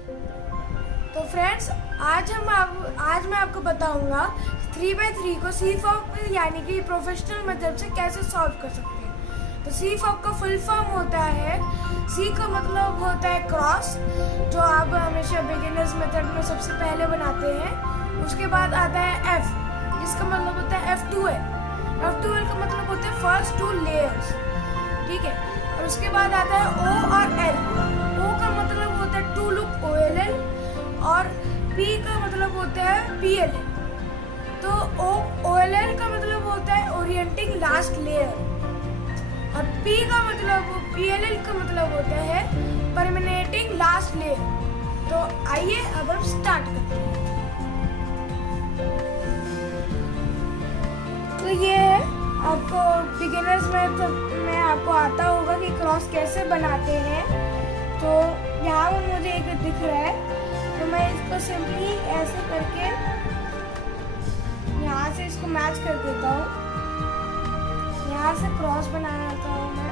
तो फ्रेंड्स, आज मैं आपको बताऊंगा 3x3 को C-FOP यानी कि प्रोफेशनल मेथड से कैसे सॉल्व कर सकते हैं। तो C-FOP का फुल फॉर्म होता है, C का मतलब होता है क्रॉस, जो आप हमेशा बिगिनर्स मेथड में सबसे पहले बनाते हैं। उसके बाद आता है F, जिसका मतलब होता है F2L। F2L का मतलब होता है फर्स्ट टू लेयर्स, ठीक है। और उसके बाद आता है O और L। O का मतलब होता है टू लूप OLL, और P का मतलब होता है PLL। तो OLL का मतलब होता है ओरिएंटिंग लास्ट लेयर, और PLL का मतलब होता है परमिनेटिंग लास्ट लेयर। तो आइए अब हम स्टार्ट करते हैं। तो ये है, आपको बिगिनर्स में आपको आता होगा कि क्रॉस कैसे बनाते हैं। तो यहाँ पर मुझे एक दिख रहा है, तो मैं इसको सिंपली ऐसे करके यहाँ से इसको मैच कर देता हूँ। यहाँ से क्रॉस बनाता हूँ मैं।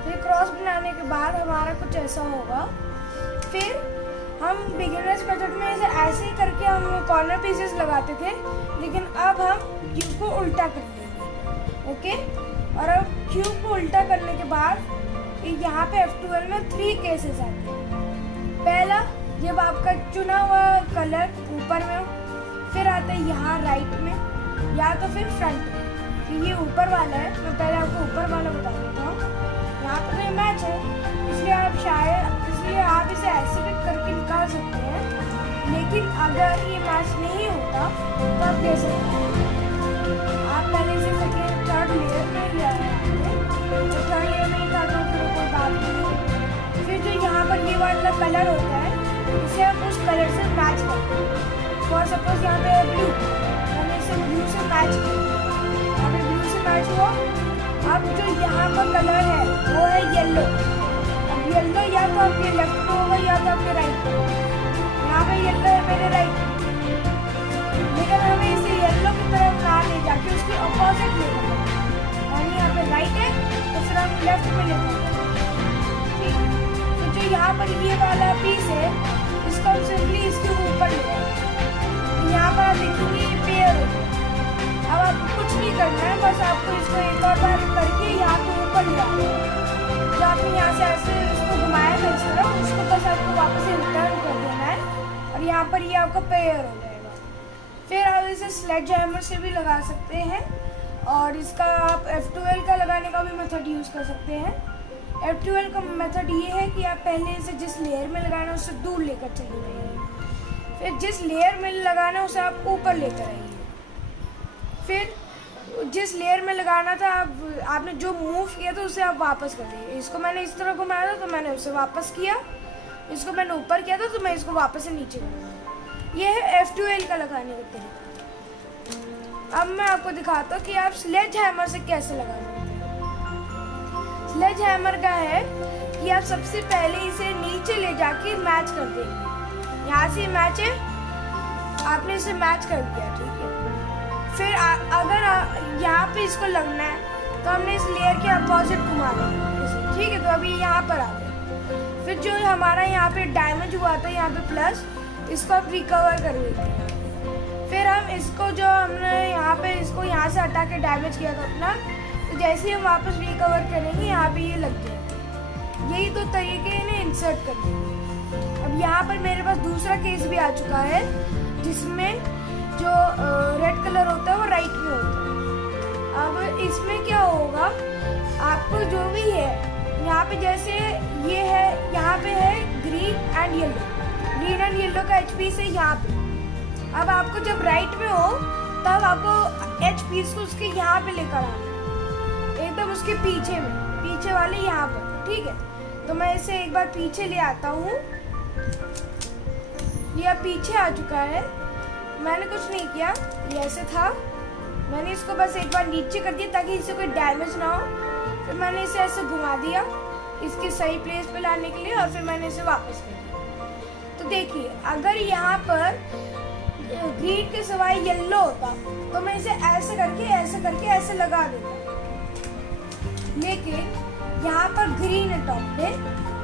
तो क्रॉस बनाने के बाद हमारा कुछ ऐसा होगा। फिर हम बिगिनर्स मेथड में ऐसे ही करके हम कॉर्नर पीसेस लगाते थे, लेकिन अब हम क्यूब को उल्टा कर देंगे, ओके। और अब क्यूब को उल्टा करने के बाद यहाँ पे F2L में 3 केसेस आते हैं। पहला, जब आपका चुना हुआ कलर ऊपर में हो, फिर आता है यहाँ राइट में, या तो फिर फ्रंट में। तो ये ऊपर वाला है, मैं पहले आपको ऊपर वाला बता देता हूँ। यहाँ पर ये मैच है, इसलिए आप इसे ऐसे भी करके निकाल सकते हैं। लेकिन अगर ये मैच नहीं होता तो आप दे सकते हैं। आप पहले से थर्ड लेयर में ले आए, तो थर्ड लेयर में ही था तो फिर कोई बात नहीं। फिर जो यहाँ पर ये वाला कलर होता है, इसे हम उस कलर से मैच करते हैं। फॉर सपोज यहाँ पे ब्लू, मैंने इसे ब्लू से मैच किया, यहाँ पे ब्लू से मैच हुआ। अब जो यहाँ का कलर है वो है येलो। अब येलो या तो आपके लेफ्ट में होगा या तो आपके राइट में। यहाँ पे येलो है मेरे राइट में, लेकिन हमें इसे येलो की तरफ ना ले जाके उसके अपोजिट ले जाना है। यानी यहाँ पे राइट है तो फिर हम लेफ्ट में लेते हैं, ठीक। तो जो यहाँ पर ये वाला पीस है, इसको हम सिंपली इसके ऊपर ले जाएंगे। यहाँ पर आप देखेंगे ये पेयर हो गया। अब आपको कुछ नहीं करना है, बस आपको इसको एक और बार करके यहाँ पे ऊपर ले आना है। जो आपने यहाँ से ऐसे इसको घुमाया था इस तरह, उसको बस आपको वापस से रिटर्न कर देना है, और यहाँ पर ये आपका पेयर हो जाएगा। फिर आप इसे स्लेज हैमर से भी लगा सकते हैं, और इसका आप F2L का लगाने का भी मेथड यूज़ कर सकते हैं। F2L का मेथड ये है कि आप पहले इसे जिस लेयर में लगाना है उससे दूर लेकर चले जाइए, फिर जिस लेयर में लगाना है उसे आप ऊपर लेकर आइए। फिर जिस लेयर में लगाना था, आपने जो मूव किया था उसे आप वापस कर दीजिए। इसको मैंने इस तरह घुमाया था तो मैंने उसे वापस किया, इसको मैंने ऊपर किया था तो मैं इसको वापस से नीचे कर। ये है F2L का लगाने का तरीका। अब मैं आपको दिखाता हूँ कि आप स्लेज हैमर से कैसे लगा सकते हैं। स्लेज हैमर का है कि आप सबसे पहले इसे नीचे ले जाके मैच कर देंगे। यहाँ से मैच है, आपने इसे मैच कर दिया, ठीक है। फिर अगर यहाँ पे इसको लगना है तो हमने इस लेयर के अपोजिट घुमा देंगे, ठीक है। तो अभी यहाँ पर आ गए। फिर जो हमारा यहाँ पे डैमेज हुआ था, यहाँ पे प्लस, इसको हम रिकवर कर देते हैं। फिर हम इसको जो हमने इसको यहाँ से हटा के डैमेज किया था अपना, तो जैसे ही हम वापस रिकवर करेंगे यहाँ पे ये लग जाएगा। यही 2 तरीके इन्हें इंसर्ट करने हैं। अब यहाँ पर मेरे पास दूसरा केस भी आ चुका है, जिसमें जो रेड कलर होता है वो राइट में होता है। अब इसमें क्या होगा, आपको जो भी है, यहाँ पे जैसे ये है, यहाँ पे है ग्रीन एंड येलो का HP से यहाँ पे। अब आपको जब राइट में हो तब आपको HP को उसके यहाँ पे लेकर आना है, एकदम उसके पीछे वाले यहाँ पर, ठीक है। तो मैं इसे एक बार पीछे ले आता हूँ। ये पीछे आ चुका है, मैंने कुछ नहीं किया, ये ऐसे था। मैंने इसको बस एक बार नीचे कर दिया ताकि इसे कोई डैमेज ना हो। फिर मैंने इसे ऐसे घुमा दिया इसके सही प्लेस पे लाने के लिए, और फिर मैंने इसे वापस कर दिया। तो देखिए, अगर यहाँ पर ग्रीन के सिवाय येलो होता तो मैं इसे ऐसे करके ऐसे लगा देता, लेकिन यहाँ पर ग्रीन है टॉप पे,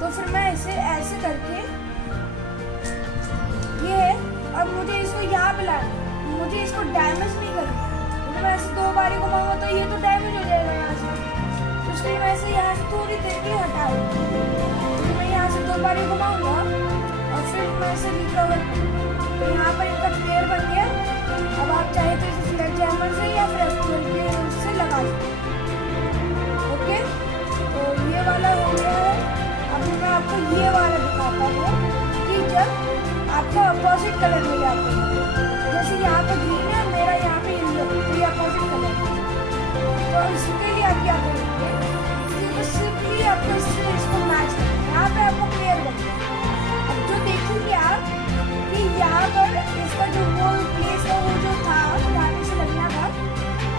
तो फिर मैं इसे ऐसे करके ये है। अब मुझे इसको यहाँ पे लाना, मुझे इसको डैमेज नहीं करना, मैं ऐसे 2 बार घुमाऊंगा तो ये तो डैमेज हो जाएगा यहाँ से, तो इसलिए मैं इसे यहाँ से थोड़ी देर के लिए हटा दूँगी। तो मैं यहाँ से 2 बार घुमाऊंगा और फिर मैं इसे रिकवर, तो यहाँ पर इनका पेयर बन गया। अब आप चाहे तो इसे स्लेडजहैमर से या फिर एस्ट्रल के उससे लगा सकते हैं। ओके, तो ये वाला हो गया है। अब मैं आपको ये वाला दिखाता हूँ कि जब आपको अपोजिट कलर मिल जाते हैं, जैसे यहाँ पे ग्रीन है, मेरा यहाँ पे येलो, तो ये अपोजिट कलर है। तो इसके लिए आप क्या करेंगे, तो सिंपली आपको इसको मैच करना है। यहाँ पे आपको पेयर बनना है। अब जो देखेंगे आप कि यहाँ पर इसका जो वो प्लेस है, वो जो था यहाँ पे से लगना था,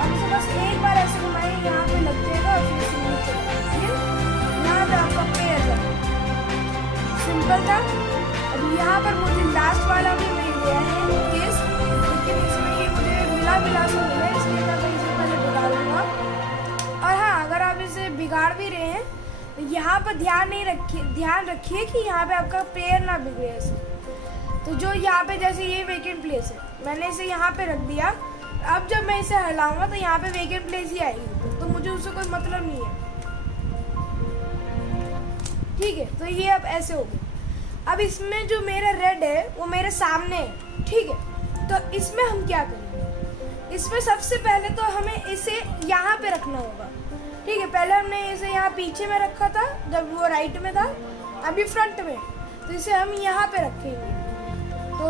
अब इसे बस एक बार ऐसे घुमाएं, यहाँ पे लग जाएगा और फिर से नीचे यहाँ पे आपका पेयर लगा। सिंपल था। अब यहाँ पर मुझे लास्ट वाला भी मिल गया है केस, लेकिन इसमें ये मुझे मिला से मिला, इसलिए मैं इसे पहले बिगाड़ूंगा। और हाँ, अगर आप इसे बिगाड़ भी रहे हैं तो यहाँ पर ध्यान रखिए कि यहाँ पे आपका पेयर ना बिगड़े ऐसे। तो जो यहाँ पे जैसे ये वेकेंट प्लेस है, मैंने इसे यहाँ पे रख दिया, अब जब मैं इसे हिलाऊंगा तो यहाँ पे वेकेंट प्लेस ही आएगी, तो मुझे उससे कोई मतलब नहीं है। ठीक है, तो ये अब ऐसे हो गया। अब इसमें जो मेरा रेड है वो मेरे सामने है, ठीक है। तो इसमें हम क्या करेंगे, इसमें सबसे पहले तो हमें इसे यहाँ पे रखना होगा, ठीक है। पहले हमने इसे यहाँ पीछे में रखा था जब वो राइट में था, अभी फ्रंट में, तो इसे हम यहाँ पे रखेंगे। तो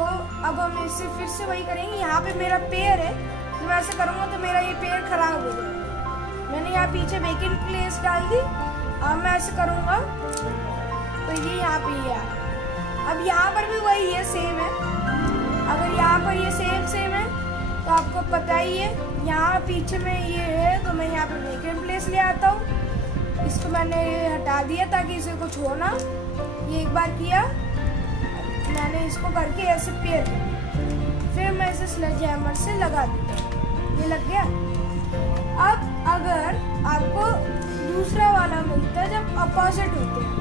अब हम इसे फिर से वही करेंगे। यहाँ पे मेरा पेयर है, तो मैं ऐसे करूँगा तो मेरा ये पेयर खराब हो जाएगा। मैंने यहाँ पीछे वेकेंट प्लेस डाल दी, अब मैं ऐसे करूँगा तो ये यहाँ पे ये आ। अब यहाँ पर भी वही है, सेम है। अगर यहाँ पर ये सेम है तो आपको पता ही है, यहाँ पीछे में ये है, तो मैं यहाँ पे वेकेंट प्लेस ले आता हूँ। इसको मैंने हटा दिया ताकि इसे कुछ हो ना। ये एक बार किया मैंने, इसको करके ऐसे पेयर किया, फिर मैं इसे स्लेडजहैमर से लगा दी, ये लग गया। अब अगर आपको दूसरा वाला मिलता है जब अपोजिट होते हैं,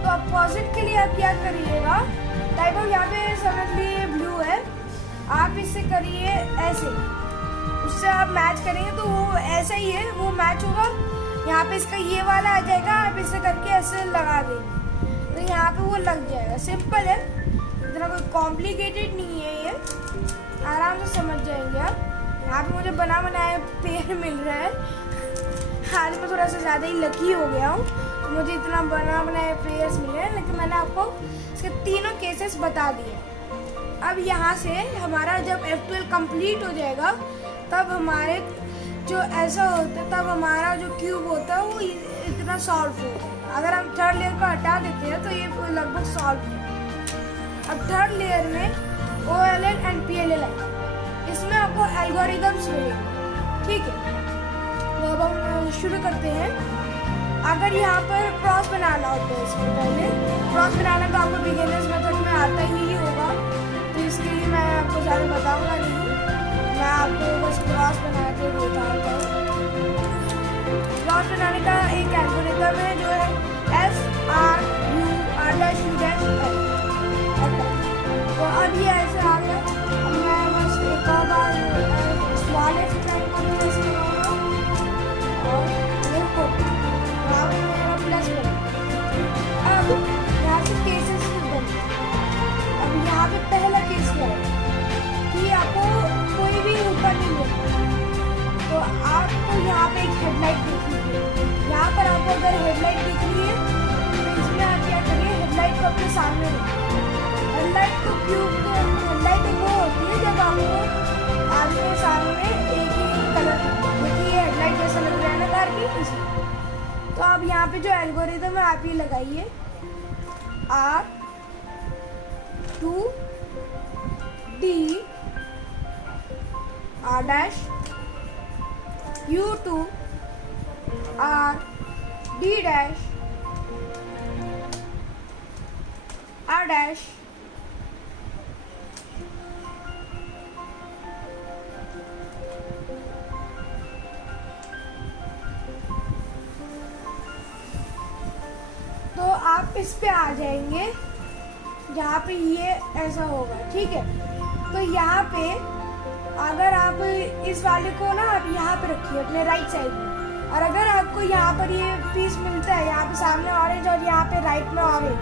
तो अपोजिट के लिए आप क्या करिएगा, टाइप ऑफ यहाँ पे समझ लीजिए ब्लू है, आप इससे करिए ऐसे, उससे आप मैच करेंगे तो वो ऐसा ही है, वो मैच होगा। यहाँ पे इसका ये वाला आ जाएगा, आप इसे करके ऐसे लगा देंगे तो यहाँ पे वो लग जाएगा। सिंपल है, इतना कोई कॉम्प्लिकेटेड नहीं है, ये आराम से समझ जाएंगे आप। यहाँ पे मुझे बना बनाया पेड़ मिल रहा है, आज मैं थोड़ा सा ज़्यादा ही लकी हो गया हूँ, तो मुझे इतना बना बनाए पेयर्स मिले हैं, लेकिन मैंने आपको इसके तीनों केसेस बता दिए। अब यहाँ से हमारा जब F12 कंप्लीट हो जाएगा, तब हमारे जो ऐसा होता है, तब हमारा जो क्यूब होता है वो इतना सॉल्व होता है। अगर हम थर्ड लेयर को हटा देते हैं तो ये लगभग सॉल्व है। अब थर्ड लेयर में OLL एंड PLL है, इसमें आपको एल्गोरिदम्स मिलेंगे, ठीक है। तो अब हम शुरू करते हैं। अगर यहाँ पर क्रॉस बनाना होता है, इसमें पहले क्रॉस बनाना तो आपको बिगिनर्स मेथड में आता ही होगा, तो इसके लिए मैं आपको ज़्यादा बताऊँगा नहीं, मैं आपको बस क्रॉस बना के बताता हूँ। क्रॉस बनाने का एक एल्गोरिथम है जो है FRUR'-U'-L। तो अब ये ऐसे आ गया। अब मैं बस एक और बार स्मॉल एफ टाइप करके ऐसे लगाऊंगा और ये कॉपी यहाँ पे मेरा प्लस बना। अब यहाँ से केसेस बनते। अब यहाँ पे पहला केस क्या है कि आपको कोई भी ऊपर नहीं मिलता, तो आपको यहाँ पे एक हेडलाइट दिख रही है। यहाँ पर आपको अगर हेडलाइट दिख रही है तो इसमें आप क्या करिए, हेडलाइट को अपने सामने रखिए। हेडलाइट को हेडलाइट वो होती है जब आपको आगे सामने एक ही कलर, देखिए ये हेडलाइट जैसा लग रहा है ना कार की, इसमें। तो अब यहाँ पे जो एल्गोरिथम है आप ये लगाइए, R2D R' U2 R D' dash तो आप इस पे आ जाएंगे जहाँ पे ये ऐसा होगा, ठीक है। तो यहाँ पे अगर आप इस वाले को ना आप यहाँ पे रखिए अपने राइट साइड में, और अगर आपको यहाँ पर ये पीस मिलता है, यहाँ पे सामने ऑरेंज और यहाँ पे राइट में ऑरेंज,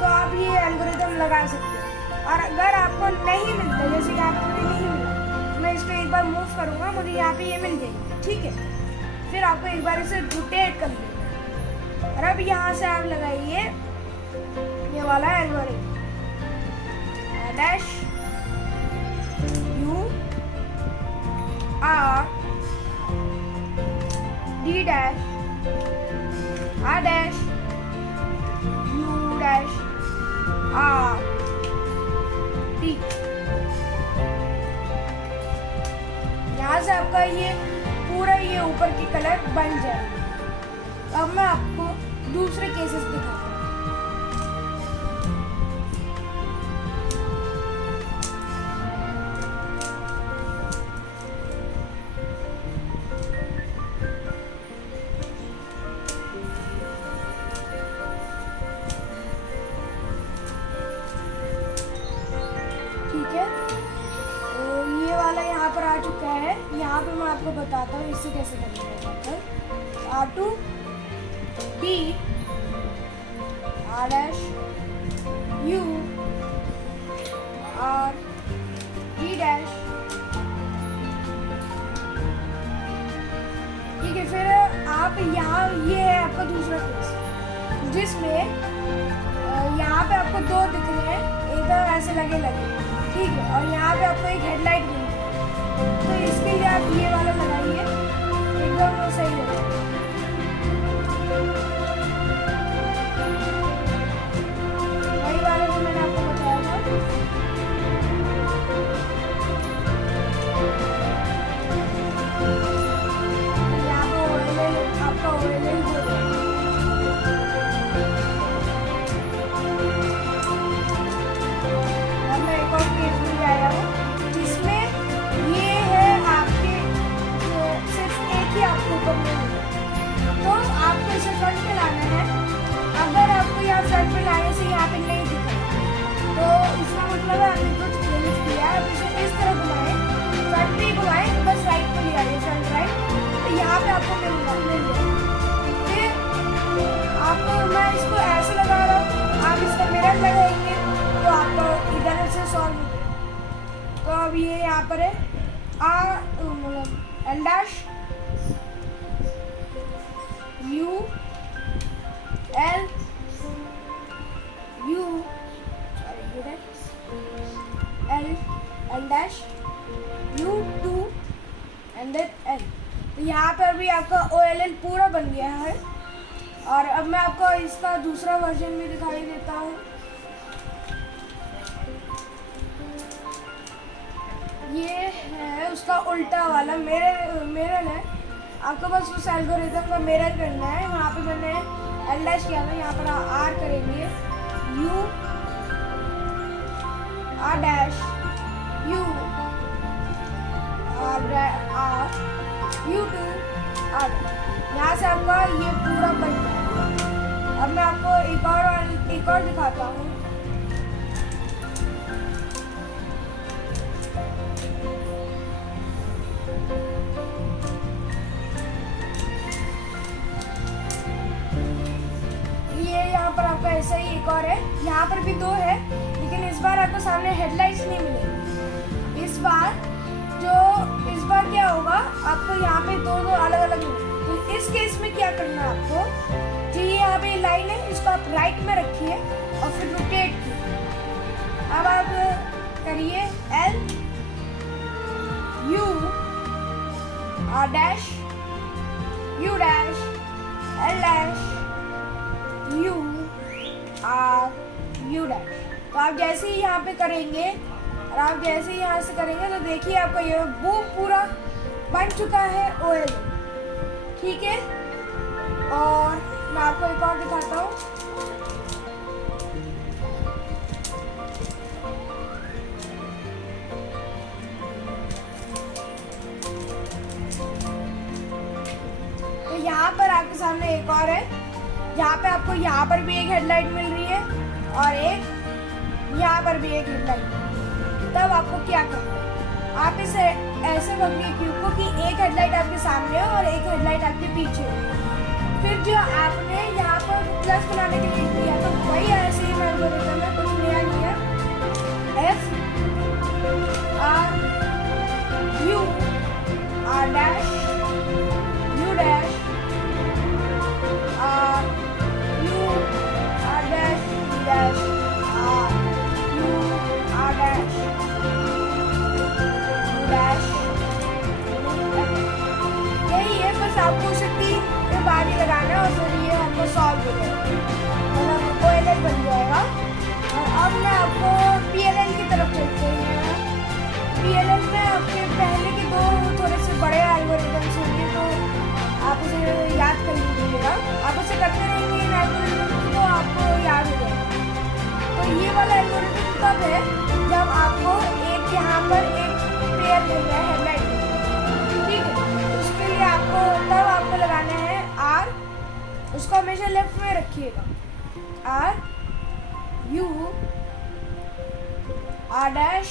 तो आप ये एल्गोरिथम लगा सकते हैं। और अगर आपको नहीं मिलता, जैसे यहाँ पे मुझे नहीं मिला, मैं इसको एक बार मूव करूँगा, मुझे यहाँ पे ये मिल जाएंगे, ठीक है। फिर आपको एक बार इसे रोटेट कर लेना, और अब यहाँ से आप लगाइए ये वाला algorithm, dash U R D dash R dash U dash R T. यहाँ से आपका ये पूरा ये ऊपर की कलर बन जाएगा। अब मैं आपको दूसरे केसेस दिखाता हूँ। ठीक है, तो ये वाला यहाँ पर आ चुका है। यहाँ पे मैं आपको बताता हूँ इससे कैसे करेंगे। R2 D R dash U R D dash, ठीक है। फिर आप यहाँ, ये है आपका दूसरा केस, जिसमें यहाँ पे आपको दो दिख रहे हैं, एकदम ऐसे लगे, ठीक है। और यहाँ पे आपको एक हेडलाइट भी है, तो इसके लिए आप ये वाला लगाइए, एकदम सही होगा। वही वाला जो मैंने आपको बताया था। यहाँ पे OLL आपका OLL हो गया। अब मैं एक और पेज में आया हूँ, जिसमें ये है आपके सिर्फ एक ही आपको ऊपर में होगा, तो आपको इसे फ्रंट में लाना है। अगर आपको यहाँ फ्रंट में लाने से यहाँ पे नहीं दिखा, तो इसका मतलब है आपने कुछ गलत किया। आप इसे इस तरह घुमाएं, फ्रंट में घुमाएं, बस राइट को ले आइए, फ्रंट राइट, तो यहाँ पे आपको मिल जाएगा। फिर आपको, मैं इसको ऐसे लगा रहा हूँ, आप इसका मिरर लगाएंगे तो आपको इधर से सॉल्व हो गया। तो अब ये यहाँ पर है L dash U L U L dash U two and then L. तो यहाँ पर भी आपका OLL पूरा बन गया है। और अब मैं आपको इसका दूसरा वर्जन भी दिखाई देता हूँ। ये है उसका उल्टा वाला मिरर है। आपको बस उस एल्गोरिथम का मिरर करना है। यहाँ पे मैंने एल डैश किया था, यहाँ पर आर करेंगे, U R dash U R U two R. यहाँ से आपका ये पूरा बन जाएगा। अब मैं आपको एक और दिखाता हूँ। यहाँ पर आपका ऐसा ही एक और है, यहाँ पर भी दो है, लेकिन इस बार आपको सामने हेडलाइट्स नहीं मिलेगी। इस बार क्या होगा, आपको यहाँ पे दो अलग अलग मिलेंगे। तो इस केस में क्या करना है आपको, जो ये यहाँ पे लाइन है, इसको आप राइट में रखिए और फिर रोटेट कीजिए। अब आप करिए L U R dash U dash L dash U R U dash. तो आप जैसे ही यहाँ पे करेंगे और आप जैसे ही यहाँ से करेंगे, तो देखिए आपका ये वो पूरा बन चुका है OLL, ठीक है। और मैं आपको एक और दिखाता हूँ। जहाँ पे आपको यहाँ पर भी एक हेडलाइट मिल रही है और एक यहाँ पर भी एक हेडलाइट। तब आपको क्या करना है, आप इसे ऐसे पकड़िए क्यूब को कि एक हेडलाइट आपके सामने हो और एक हेडलाइट आपके पीछे हो। फिर जो आपने यहाँ पर प्लस बनाने के लिए किया तो वही ऐसे ही एल्गोरिथम है, कुछ नया नहीं है। F R U R dash U dash R U R dash U dash R U R dash U dash. यही है, बस आपको उसे 3 के बाद ही लगाना है और फिर ये आपको सॉल्व हो जाएगा, मतलब OLL बन जाएगा। और अब मैं आपको PLL की तरफ चलते हैं। PLL में आपके पहले के 2 थोड़े से बड़े एल्गोरिथम्स होंगे, तो आप उसे याद कर लीजिएगा। आप उसे करते रहेंगे इन एल्गोरिथम तो आपको याद हो जाएगा। तो ये वाला एल्गोरिथम तब है जब आपको एक यहाँ पर एक पेयर मिल रहा है हेडलाइट, ठीक है। तो उसके लिए आपको तब आपको लगाना है R, उसको हमेशा लेफ्ट में रखिएगा। R U R dash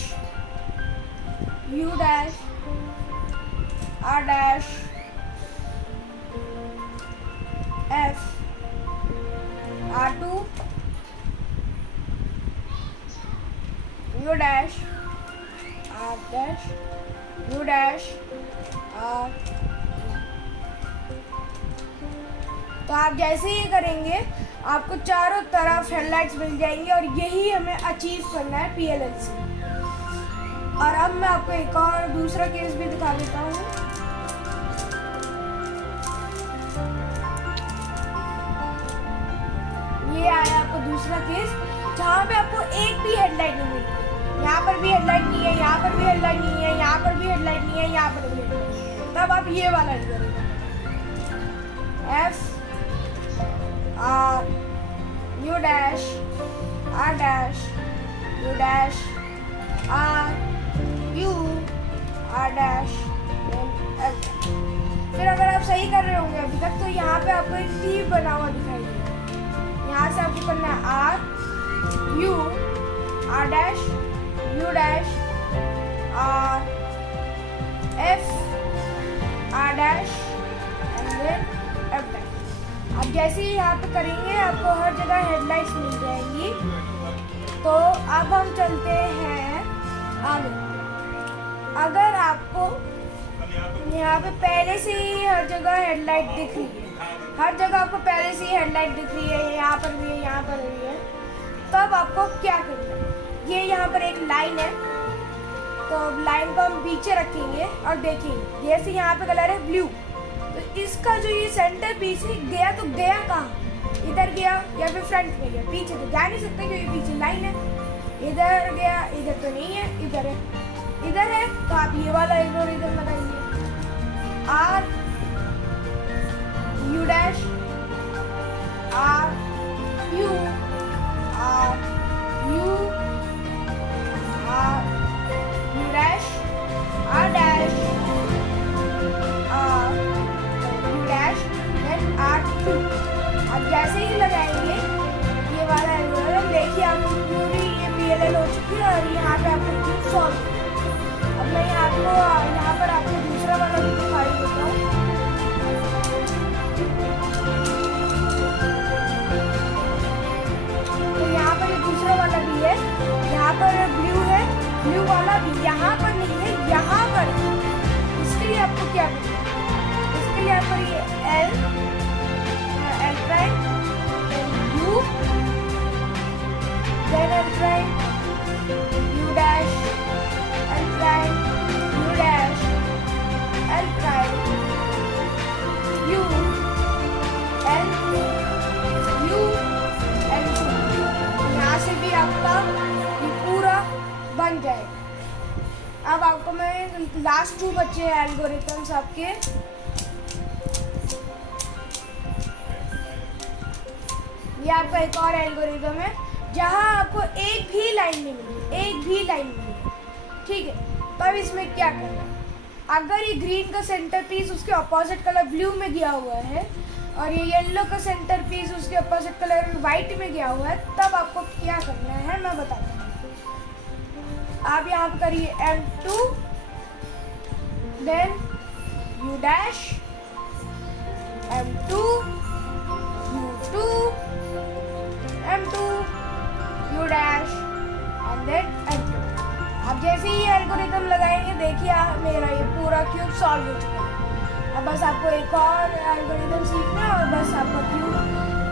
U dash R dash F R2 U dash R dash U dash R। तो आप जैसे ही करेंगे आपको चारों तरफ हेडलाइट्स मिल जाएंगी और यही हमें अचीव करना है PLL से। और अब मैं आपको एक और दूसरा केस भी दिखा देता हूँ। ये आया आपको दूसरा केस जहाँ पे आपको एक भी हेडलाइट नहीं मिली, यहाँ पर भी हेडलाइट नहीं है, यहाँ पर भी हेडलाइट नहीं है, यहाँ पर भी हेडलाइट नहीं है, यहाँ पर भी हेडलाइट नहीं है। तब आप ये वाला करेंगे F R U dash R dash U dash R U R dash F। फिर अगर आप सही कर रहे होंगे अभी तक तो यहाँ पे आपको एक T बना हुआ दिखाई देगा। यहाँ से आपको करना है R U R dash U dash R F R dash and then F dash. अब जैसे ही यहाँ पे करेंगे आपको हर जगह हेडलाइट्स मिल जाएंगी। तो अब हम चलते हैं आगे। अगर आपको यहाँ पे पहले से ही हर जगह हेडलाइट दिख रही है, हर जगह आपको पहले से ही हेडलाइट दिख रही है, यहाँ पर भी है, यहाँ पर भी है, तब आपको क्या करना है, ये यहाँ पर एक लाइन है तो लाइन को हम पीछे रखेंगे और देखेंगे जैसे यहाँ पे कलर है ब्लू, तो इसका जो ये सेंटर पीस है गया तो गया कहाँ, इधर गया या फिर फ्रंट में गया, पीछे तो जा नहीं सकते क्योंकि पीछे लाइन है। इधर गया, इधर तो नहीं है, इधर है, इधर है, तो आप ये वाला एल्गोरिथम लगाइए R U dash R U R U R U dash R dash R U dash then R2। अब जैसे ही लगाएंगे ये वाला एल्गोरिथम, देखिए आपको पूरी ये PLL हो चुकी है और यहाँ पे आपको क्यूब सॉल्व। अब मैं आपको यहाँ पर आपको दूसरा वाला भी दिखाई देता हूँ। तो यहाँ पर ये दूसरा वाला भी है, यहाँ पर ब्लू है, ब्लू वाला भी यहाँ पर नहीं है, यहाँ पर। इसके लिए आपको क्या करना है, इसके लिए आपको ये L prime U then L prime U dash L prime U dash L prime U L U L2। यहाँ से भी आपका ये पूरा बन जाएगा। अब आपको मैं लास्ट 2 बचे हैं एल्गोरिथम्स आपके। ये आपका एक और एल्गोरिथम है जहाँ आपको एक भी लाइन नहीं मिली, एक भी लाइन नहीं मिली, ठीक है। तब इसमें क्या करना है, अगर ये ग्रीन का सेंटर पीस उसके अपोजिट कलर ब्लू में दिया हुआ है और ये येलो का सेंटर पीस उसके अपोजिट कलर वाइट में गया हुआ है, तब आपको क्या करना है मैं बताता हूँ। आप यहाँ पे करिए M2, then U dash, M2, U2, M2, U dash and then M2। आप जैसे ही एल्गोरिथम लगाएंगे देखिए मेरा ये पूरा क्यूब सॉल्व हो चुका है। अब बस आपको एक और एल्गोरिथम सीखना है और बस आपका क्यूब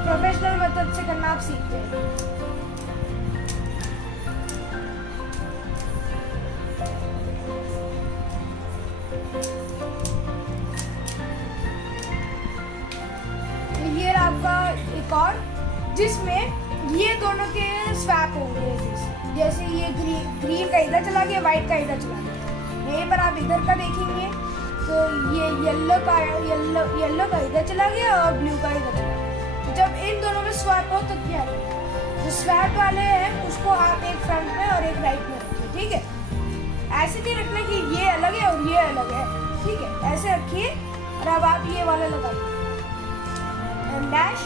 प्रोफेशनल मेथड से करना आप सीख जाएंगे। ये आपका एक और जिसमें ये दोनों के स्वैप होंगे, जैसे ये ग्रीन का इधर चला गया, व्हाइट का इधर चला गया। यहीं पर आप इधर का देखेंगे तो ये येलो का इधर चला गया और ब्लू का इधर चला गया। तो जब इन दोनों में स्वैप हो तो क्या है, जो स्वैप वाले हैं उसको आप एक फ्रंट में और एक राइट में रखिए, ठीक है। ऐसे नहीं रखना कि ये अलग है और ये अलग है, ठीक है, ऐसे रखिए। और अब आप ये वाले लगाइए, M dash,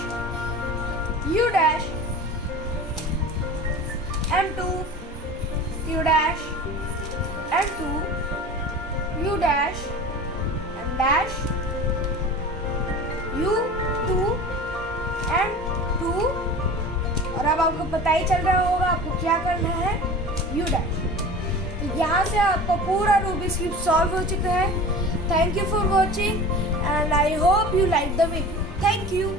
U dash, M2, U dash, M2, U dash, M dash, U2, M2। और अब आपको पता ही चल रहा होगा आपको क्या करना है, U डैश। तो यहाँ से आपका पूरा रूबिक्स क्यूब सॉल्व हो चुका है। Thank you for watching and I hope you like the video. Thank you.